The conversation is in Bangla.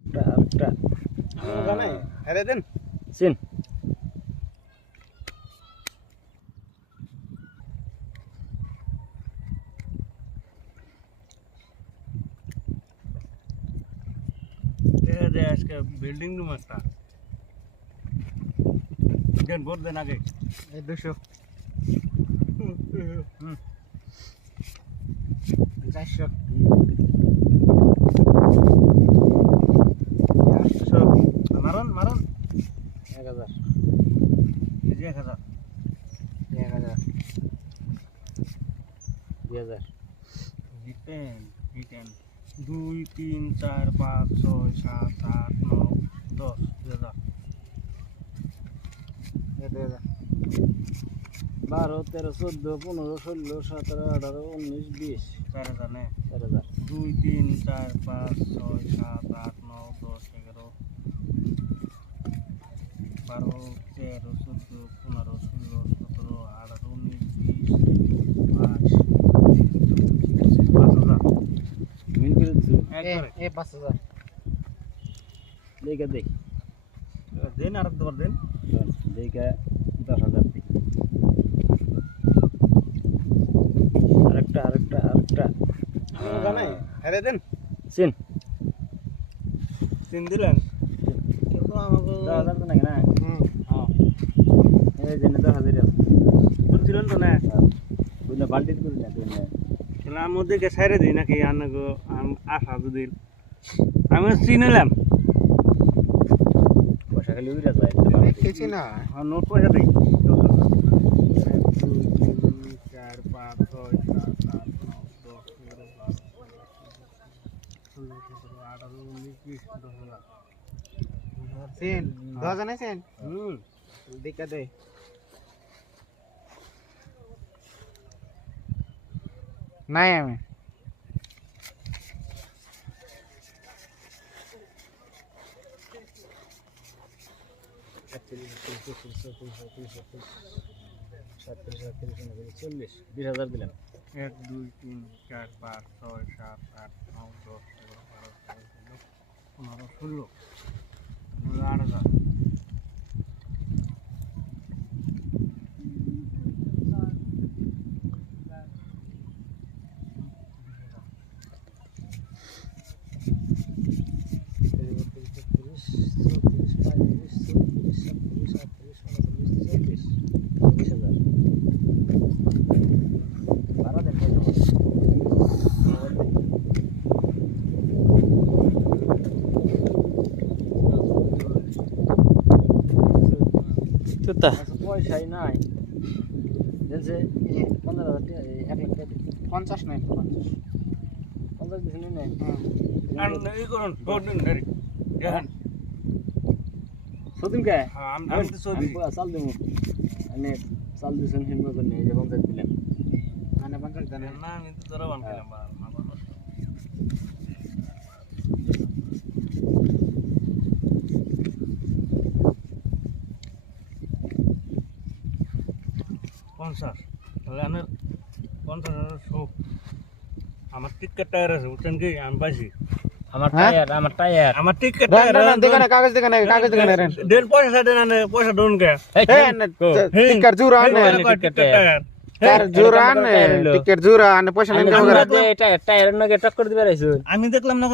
আরেকটা জানাই হেরে দেন সিন দে আজকে বিল্ডিং রুম একটা দেন ভোট দেন আগে এই 200 400 মারুন মারুন 1000 এই যে 1000 2000 রিটেন রিটেন 2 3 4 5 6 7 8 9 10 2000 12 13 14 15 16 17 18 19 20 4000 নে 4000 2 3 4 5 6 7 8 9 10 11 12 13 14 15 16 17 18 19 20 22 মিন করে দিছো একবারে এ 5000 দেখে দেখ দেন আর একবার দেন দেখে 10000 দিই আরেকটা জানাই হেরে দেন সিন তিন দিলেন কিন্তু আমাকে 10000 তো নাকি না হ্যাঁ এই জন্য 10000 আছে বলছিলেন তো না বুঝলে বালতি করে না তুই না খেলার মধ্যে কে সাইরে দিই নাকি আনাগো আশা যদি আমি চিনিলাম পয়সা খালি উড়ে যায় কিছু না হ্যাঁ নোট পয়সা দিই 4 5 6 7 8 9 10 11 12 18 19 20 10,000 সেন 10 না সেন হুম দেখা দে নাই আমি চল্লিশ 20,000 দিলাম 1 2 3 4 5 6 7 8 9 10 11 12 13 14 15 16 8,000 তুতা পয়সাই নাই দেখছে 15,000 1 লাখ টাকা 50 নাই 50 50 দিন নেই আর এই করুন করুন ডাইরেক্ট দেখেন সদিন কে আমি তো সবই চাল দেবো আমি চাল দিয়েছেন হিমা করে নিয়ে যে 50 দিলাম মানে 50 জানে না আমি তো তোরা বান খেলাম মা বাবা পঞ্চাশ তাহলে আমার 50,000 শোক আমার টিকিট টায়ার আছে বুঝছেন কি আমি পাইছি আমার হ্যাঁ? টায়ার আমার টিকিট দেন টায়ার দেন দেখা না কাগজ দেখা না কাগজ দেখা না দেন পয়সা দেন আনে পয়সা দন কে টিকেট জুরান টিকিট টায়ার তার জুরান টিকেট জুরান পয়সা নেন এটা টায়ারের নাকি টক্কর দিবে রাইছো আমি দেখলাম না